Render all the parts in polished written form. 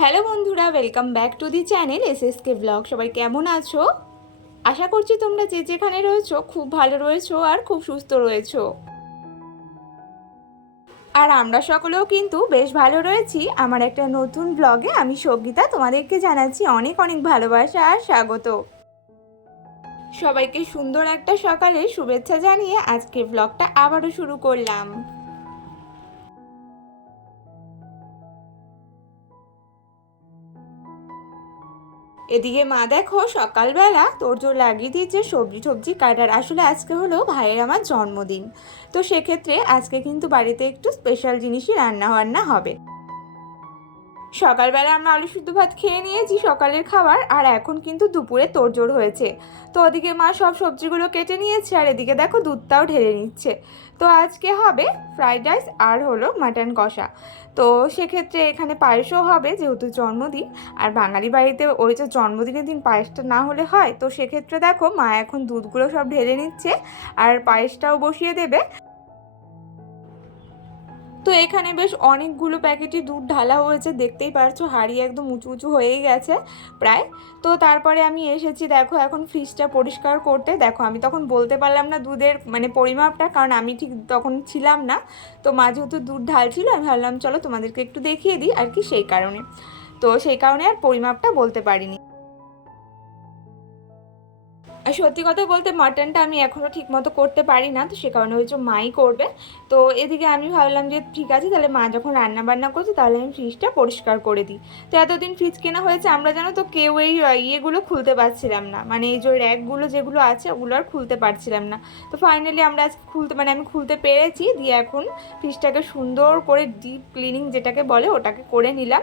Hello বন্ধুরা, welcome back to the channel SSK blog. সবাই কেমন আছো? আশা করছি তোমরা যে যেখানে রয়েছো খুব ভালো রয়েছো আর খুব সুস্থ রয়েছো। আর আমরা সকলেও কিন্তু বেশ ভালো রয়েছি। আমার একটা নতুন ব্লগে আমি সঙ্গীতা তোমাদেরকে জানাচ্ছি অনেক অনেক ভালোবাসা আর স্বাগত। সবাইকে সুন্দর একটা সকালের শুভেচ্ছা জানিয়ে আজকের ব্লগটা আবারও শুরু করলাম। এদিকে মা দেখো সকালবেলা তোড়জোড় লাগিয়ে দিয়েছে সবজি টবজি কাটার। আসলে আজকে হলো ভাইয়ের আমার জন্মদিন, তো সেক্ষেত্রে আজকে কিন্তু বাড়িতে একটু স্পেশাল জিনিসই রান্না বান্না হবে। সকালবেলা আমরা আলু সিদ্ধ ভাত খেয়ে নিয়েছি সকালের খাবার, আর এখন কিন্তু দুপুরে তোড়জোড় হয়েছে। তো ওদিকে মা সব সবজিগুলো কেটে নিয়েছে আর এদিকে দেখো দুধটাও ঢেলে নিচ্ছে। তো আজকে হবে ফ্রাইড রাইস আর হলো মাটন কষা। তো সেক্ষেত্রে এখানে পায়েসও হবে যেহেতু জন্মদিন, আর বাঙালি বাড়িতে ওই যে জন্মদিনের দিন পায়েসটা না হলে হয়। তো সেক্ষেত্রে দেখো মা এখন দুধগুলো সব ঢেলে নিচ্ছে আর পায়েসটাও বসিয়ে দেবে। তো এখানে বেশ অনেকগুলো প্যাকেটই দুধ ঢালা হয়েছে, দেখতেই পারছো হাঁড়ি একদম উঁচু উঁচু হয়েই গেছে প্রায়। তো তারপরে আমি এসেছি দেখো এখন ফ্রিজটা পরিষ্কার করতে। দেখো আমি তখন বলতে পারলাম না দুধের মানে পরিমাপটা, কারণ আমি ঠিক তখন ছিলাম না। তো মা যেহেতু দুধ ঢালছিল আমি ভাবলাম চলো তোমাদেরকে একটু দেখিয়ে দিই আর কি, সেই কারণে। তো সেই কারণে আর পরিমাপটা বলতে পারিনি। আর সত্যি কথা বলতে মাটনটা আমি এখনও ঠিকমতো করতে পারি না, তো সে কারণে হচ্ছে মাই করবে। তো এদিকে আমি ভাবলাম যে ঠিক আছে, তাহলে মা যখন রান্না বান্না করছে তাহলে আমি ফ্রিজটা পরিষ্কার করে দিই। তো এতদিন ফ্রিজ কেনা হয়েছে আমরা জানো তো কেউ এই ইয়েগুলো খুলতে পারছিলাম না, মানে এই যে র্যাকগুলো যেগুলো আছে ওগুলো আর খুলতে পারছিলাম না। তো ফাইনালি আমরা আজকে খুলতে মানে আমি খুলতে পেরেছি, দিয়ে এখন ফ্রিজটাকে সুন্দর করে ডিপ ক্লিনিং যেটাকে বলে ওটাকে করে নিলাম।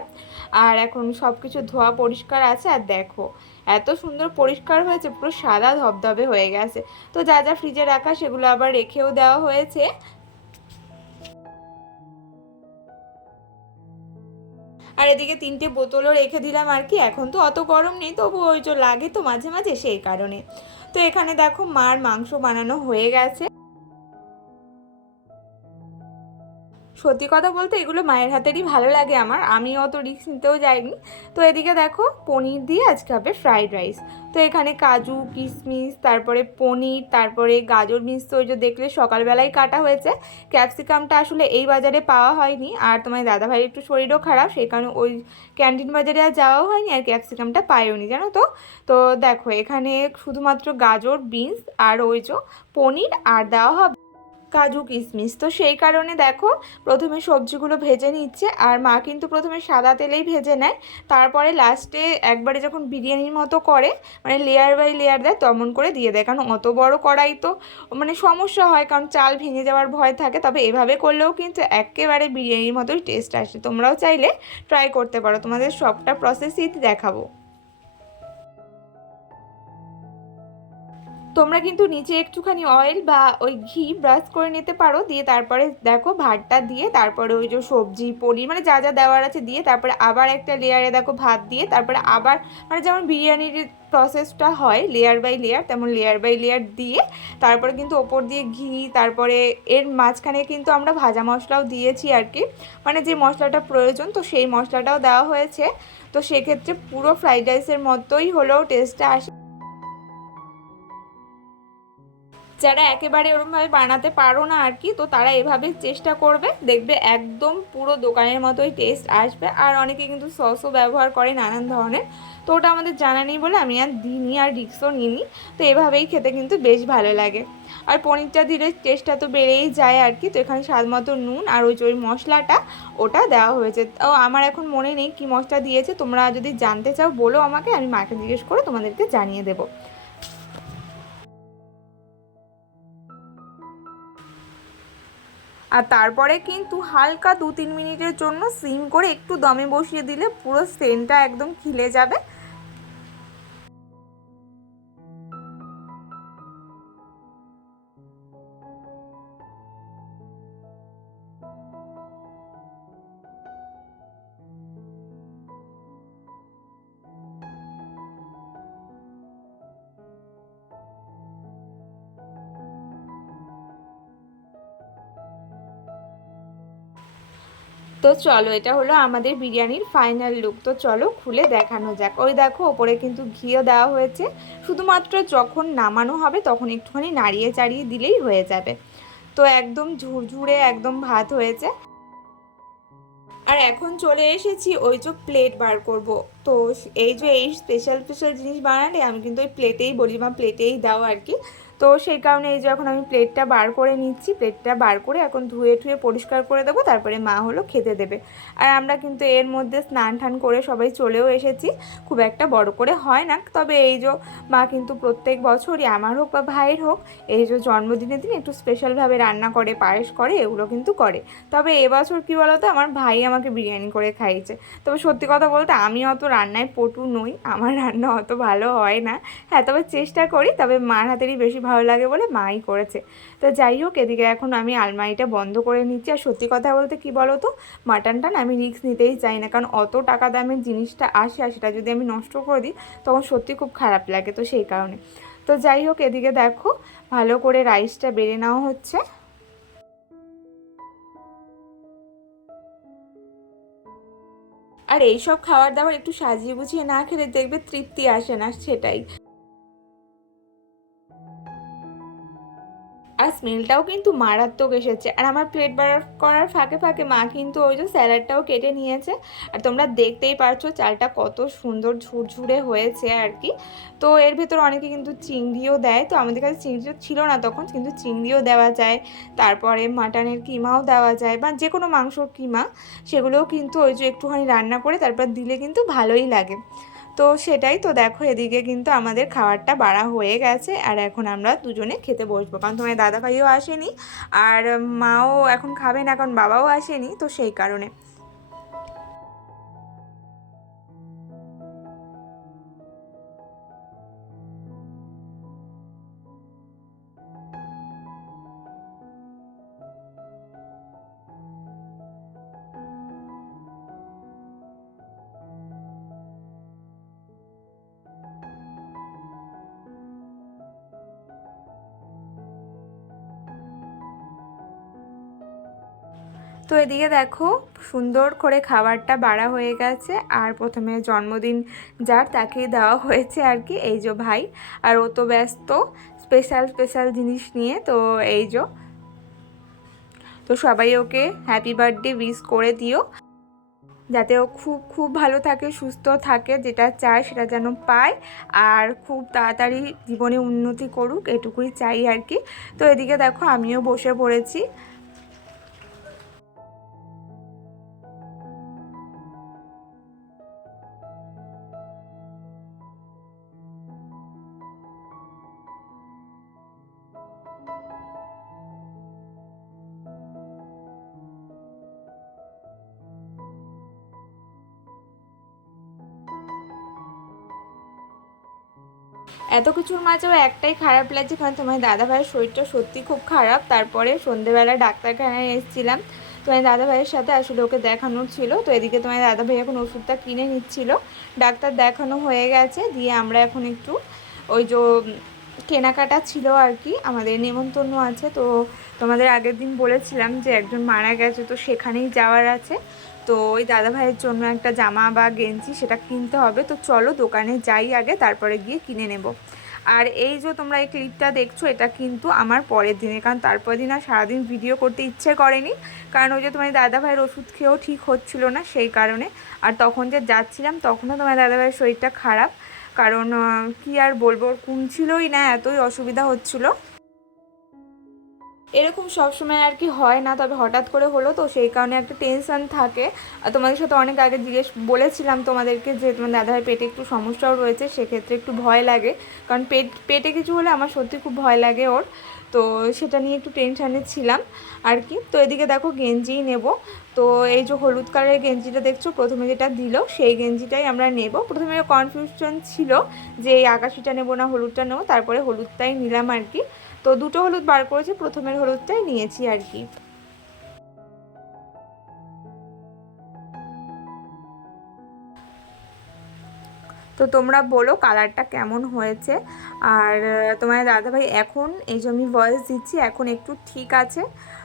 আর এখন সব কিছু ধোয়া পরিষ্কার আছে, আর দেখো এত সুন্দর পরিষ্কার হয়েছে, পুরো সাদা ধবধবে হয়ে গেছে। তো যা যা ফ্রিজে রাখা সেগুলো আবার রেখেও দেওয়া হয়েছে। আর এদিকে 3টে বোতলও রেখে দিলাম আর কি, এখন তো অত গরম নেই তবু ওই যে লাগে তো মাঝে মাঝে সেই কারণে। তো এখানে দেখো মার মাংস বানানো হয়ে গেছে। সত্যি কথা বলতে এগুলো মায়ের হাতেরই ভালো লাগে আমার, আমি অত রিস্ক নিতেও যাইনি। তো এদিকে দেখো পনির দিয়ে আজকে হবে ফ্রাইড রাইস। তো এখানে কাজু কিশমিশ তারপরে পনির তারপরে গাজর মিক্স তো ওই যে দেখলে সকালবেলায় কাটা হয়েছে। ক্যাপসিকামটা আসলে এই বাজারে পাওয়া হয়নি, আর তোমার দাদাভাইয়ের একটু শরীরও খারাপ সেই কারণে ওই ক্যান্টিন বাজারে আর যাওয়াও হয়নি, আর ক্যাপসিকামটা পাইওনি জানো তো। তো দেখো এখানে শুধুমাত্র গাজর বিনস আর ওই যে পনির আর দেওয়া হবে কাজু কিশমিশ। তো সেই কারণে দেখো প্রথমে সবজিগুলো ভেজে নিচ্ছে, আর মা কিন্তু প্রথমে সাদা তেলেই ভেজে নেয়, তারপরে লাস্টে একবারে যখন বিরিয়ানির মতো করে মানে লেয়ার বাই লেয়ার দেয় তেমন করে দিয়ে দেয়, কারণ অত বড় কড়াই তো মানে সমস্যা হয়, কারণ চাল ভেঙে যাওয়ার ভয় থাকে। তবে এভাবে করলেও কিন্তু একেবারে বিরিয়ানির মতোই টেস্ট আসে, তোমরাও চাইলে ট্রাই করতে পারো, তোমাদের সবটা প্রসেসই দেখাবো। তোমরা কিন্তু নিচে একটুখানি অয়েল বা ওই ঘি ব্রাশ করে নিতে পারো, দিয়ে তারপরে দেখো ভাতটা দিয়ে তারপরে ওই যে সবজি পনির মানে যা যা দেওয়ার আছে দিয়ে তারপরে আবার একটা লেয়ারে দেখো ভাত দিয়ে তারপরে আবার মানে যেমন বিরিয়ানির প্রসেসটা হয় লেয়ার বাই লেয়ার, তেমন লেয়ার বাই লেয়ার দিয়ে তারপরে কিন্তু ওপর দিয়ে ঘি, তারপরে এর মাঝখানে কিন্তু আমরা ভাজা মশলাও দিয়েছি আর কি, মানে যে মশলাটা প্রয়োজন তো সেই মশলাটাও দেওয়া হয়েছে। তো সেক্ষেত্রে পুরো ফ্রাইড রাইসের মতোই হলেও টেস্টটা আসে। যারা একেবারে ওরমভাবে বানাতে পারো না আর কি, তো তারা এভাবে চেষ্টা করবে, দেখবে একদম পুরো দোকানের মতোই টেস্ট আসবে। আর অনেকে কিন্তু সসও ব্যবহার করে নানান ধরনের, তো ওটা আমাদের জানা নেই বলে আমি আর দিইনি আর রিক্সও নিইনি। তো এভাবেই খেতে কিন্তু বেশ ভালো লাগে। আর পনিরটা দিলে টেস্টটা তো বেড়েই যায় আর কি। তো এখানে স্বাদ মতো নুন আর ওই যে ওই মশলাটা ওটা দেওয়া হয়েছে। ও আমার এখন মনে নেই কী মশলা দিয়েছে, তোমরা যদি জানতে চাও বলো আমাকে, আমি মাকে জিজ্ঞেস করে তোমাদেরকে জানিয়ে দেবো। আর তারপরে কিন্তু হালকা 2-3 মিনিটের জন্য সিম করে একটু দমে বসিয়ে দিলে পুরো সেন্টটা একদম খিলে যাবে। তো চলো, এটা হলো আমাদের বিরিয়ানির ফাইনাল লুক। তো চলো খুলে দেখানো যাক। ওই দেখো ওপরে কিন্তু ঘিও দেওয়া হয়েছে, শুধুমাত্র যখন নামানো হবে তখন একটুখানি নাড়িয়ে চাড়িয়ে দিলেই হয়ে যাবে। তো একদম ঝুরঝুরে একদম ভাত হয়েছে। আর এখন চলে এসেছি ওই যে প্লেট বার করব। তো এই যে এই স্পেশাল স্পেশাল জিনিস বানালে আমি কিন্তু ওই প্লেটেই বলি, বা প্লেটেই দাও আর কি। তো সেই কারণে এই যে এখন আমি প্লেটটা বার করে নিচ্ছি। প্লেটটা বার করে এখন ধুয়ে ঠুয়ে পরিষ্কার করে দেবো, তারপরে মা হলো খেতে দেবে। আর আমরা কিন্তু এর মধ্যে স্নান টান করে সবাই চলেও এসেছি। খুব একটা বড় করে হয় না, তবে এই যে মা কিন্তু প্রত্যেক বছরই আমার হোক বা ভাইয়ের হোক এই যে জন্মদিনের দিন একটু স্পেশালভাবে রান্না করে, পায়েস করে, এগুলো কিন্তু করে। তবে এবছর কী বলতো, আমার ভাই আমাকে বিরিয়ানি করে খাইয়েছে। তবে সত্যি কথা বলতে আমি অত রান্নায় পটু নই, আমার রান্না অত ভালো হয় না। হ্যাঁ, তবে চেষ্টা করি, তবে মার হাতেরই বেশি ভালো লাগে বলে মাই করেছে। তো যাই হোক, এদিকে এখন আমি আলমারিটা বন্ধ করে নিচ্ছি। আর সত্যি কথা বলতে কী বলো তো, মাটনটা না আমি রিস্ক নিতেই চাই না, কারণ অত টাকা দামের জিনিসটা আসে আর সেটা যদি আমি নষ্ট করে দিই তখন সত্যি খুব খারাপ লাগে। তো সেই কারণে তো যাই হোক, এদিকে দেখো ভালো করে রাইসটা বেড়ে নেওয়া হচ্ছে। আর এইসব খাবার দাবার একটু সাজিয়ে গুছিয়ে না খেলে দেখবে তৃপ্তি আসে না, সেটাই। আর স্মেলটাও কিন্তু মারাত্মক এসেছে। আর আমার প্লেট বার করার ফাঁকে ফাঁকে মা কিন্তু ওই যে স্যালাডটাও কেটে নিয়েছে। আর তোমরা দেখতেই পারছো চালটা কত সুন্দর ঝুরঝুরে হয়েছে আর কি। তো এর ভেতর অনেকে কিন্তু চিংড়িও দেয়, তো আমাদের কাছে চিংড়িও ছিল না তখন, কিন্তু চিংড়িও দেওয়া যায়। তারপরে মাটনের কিমাও দেওয়া যায়, বা যে কোনো মাংসর কিমা, সেগুলোও কিন্তু ওই যে একটুখানি রান্না করে তারপর দিলে কিন্তু ভালোই লাগে। তো সেটাই তো দেখো, এদিকে কিন্তু আমাদের খাবারটা বাড়া হয়ে গেছে। আর এখন আমরা দুজনে খেতে বসবো, কারণ তোমার দাদাভাইও আসেনি আর মাও এখন খাবে না, কারণ বাবাও আসেনি, তো সেই কারণে। তো এদিকে দেখো সুন্দর করে খাবারটা বাড়া হয়ে গেছে। আর প্রথমে জন্মদিন যার তাকেই দেওয়া হয়েছে আর কি, এই যে ভাই। আর ও তো ব্যস্ত স্পেশাল স্পেশাল জিনিস নিয়ে। তো এই যে, তো সবাই ওকে হ্যাপি বার্থডে উইশ করে দিও, যাতে ও খুব খুব ভালো থাকে, সুস্থ থাকে, যেটা চায় সেটা যেন পায়, আর খুব তাড়াতাড়ি জীবনে উন্নতি করুক, এটুকুই চাই আর কি। তো এদিকে দেখো আমিও বসে পড়েছি। এত কিছুর মাঝেও একটাই খারাপ লাগছে, কারণ তোমার দাদাভাইয়ের শরীরটা সত্যি খুব খারাপ। তারপরে সন্ধেবেলা ডাক্তারখানায় এসেছিলাম তোমার দাদাভাইয়ের সাথে, আসলে ওকে দেখানোর ছিল। তো এদিকে তোমার দাদাভাই এখন ওষুধটা কিনে নিচ্ছিল। ডাক্তার দেখানো হয়ে গেছে, দিয়ে আমরা এখন একটু ওই যে কেনাকাটা ছিল আর কি, আমাদের নেমন্তন্ন আছে। তো তোমাদের আগের দিন বলেছিলাম যে একজন মারা গেছে, তো সেখানেই যাওয়ার আছে। তো ওই দাদাভাইয়ের জন্য একটা জামা বা গেঞ্জি সেটা কিনতে হবে। তো চলো দোকানে যাই আগে, তারপরে গিয়ে কিনে নেব। আর এই যে তোমরা এই ক্লিপটা দেখছো, এটা কিন্তু আমার পরের দিনে, কারণ তারপর দিন আর সারাদিন ভিডিও করতে ইচ্ছে করেনি, কারণ ওই যে তোমার দাদাভাইয়ের ওষুধ খেয়েও ঠিক হচ্ছিল না, সেই কারণে। আর তখন যে যাচ্ছিলাম তখনও তোমার দাদাভাইয়ের শরীরটা খারাপ, কারণ কি আর বলবো, ওর ছিলই না, এতই অসুবিধা হচ্ছিল। এরকম সবসময় আর কি হয় না, তবে হঠাৎ করে হলো, তো সেই কারণে একটা টেনশন থাকে। আর তোমাদের সাথে অনেক আগে বলেছিলাম তোমাদেরকে যে তোমার দাদাভাই পেটে একটু সমস্যাও রয়েছে, সেক্ষেত্রে একটু ভয় লাগে, কারণ পেটে কিছু হলে আমার সত্যি খুব ভয় লাগে ওর। তো সেটা নিয়ে একটু টেনশানে ছিলাম আর কি। তো এদিকে দেখো গেঞ্জিই নেব। তো এই যে হলুদ কালারের গেঞ্জিটা দেখছো, প্রথমে যেটা দিল সেই গেঞ্জিটাই আমরা নেব। প্রথমে কনফিউশন ছিল যে এই আকাশিটা নেবো না হলুদটা নেবো, তারপরে হলুদটাই নিলাম আর কি। তো দুটো হলুদ বার করেছি, প্রথমের হলুদটাই নিয়েছি আর কি। তো তোমরা বলো কালারটা কেমন হয়েছে। আর তোমার দাদাভাই এখন এই যে আমি ভয়েস দিচ্ছি এখন একটু ঠিক আছে,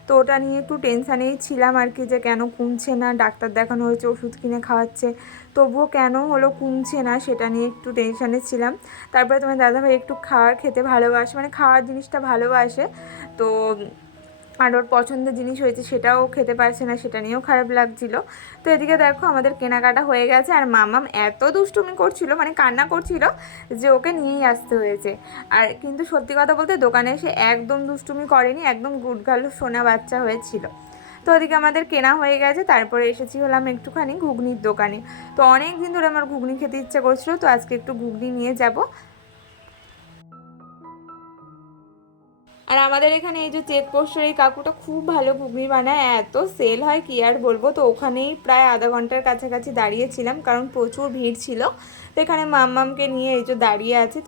তো ওটা নিয়ে একটু টেনশানেই ছিলাম আর কি, যে কেন কমছে না, ডাক্তার দেখানো হয়েছে, ওষুধ কিনে খাওয়াচ্ছে, তবুও কেন হলো কমছে না, সেটা নিয়ে একটু টেনশানে ছিলাম। তারপরে তোমার দাদাভাই একটু খেতে ভালোবাসে, মানে খাওয়ার জিনিসটা ভালোবাসে, তো আর ওর পছন্দের জিনিস হয়েছে সেটাও খেতে পারছে না, সেটা নিয়েও খারাপ লাগছিলো। তো এদিকে দেখো আমাদের কেনাকাটা হয়ে গেছে, আর মামাম এত দুষ্টুমি করছিল, মানে কান্না করছিল, যে ওকে নিয়েই আসতে হয়েছে। আর কিন্তু সত্যি কথা বলতে দোকানে এসে একদম দুষ্টুমি করেনি, একদম গুডগালো সোনা বাচ্চা হয়েছিল। তো ওদিকে আমাদের কেনা হয়ে গেছে, তারপরে এসেছি হলাম একটুখানি ঘুগনির দোকানে। তো অনেক দিন ধরে আমার ঘুগনি খেতে ইচ্ছে করছিল, তো আজকে একটু ঘুগনি নিয়ে যাব। আর আমাদের এখানে এই যে চেকপোস্টের এই কাকুটা খুব ভালো ঘুগনি বানায়, এত সেল হয় কি আর বলবো। তো ওখানেই প্রায় আধা ঘন্টার কাছাকাছি দাঁড়িয়েছিলাম, কারণ প্রচুর ভিড় ছিল। তো এখানে মাম্মামকে নিয়ে এই যে দাঁড়িয়ে আছে।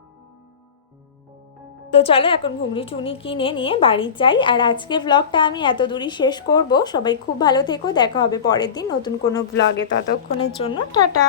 তো চলো এখন ঘুগনি টুগনি কিনে নিয়ে বাড়ি যাই। আর আজকে ব্লগটা আমি এত দূরই শেষ করব। সবাই খুব ভালো থেকো, দেখা হবে পরের দিন নতুন কোনো ব্লগে। ততক্ষণের জন্য টাটা।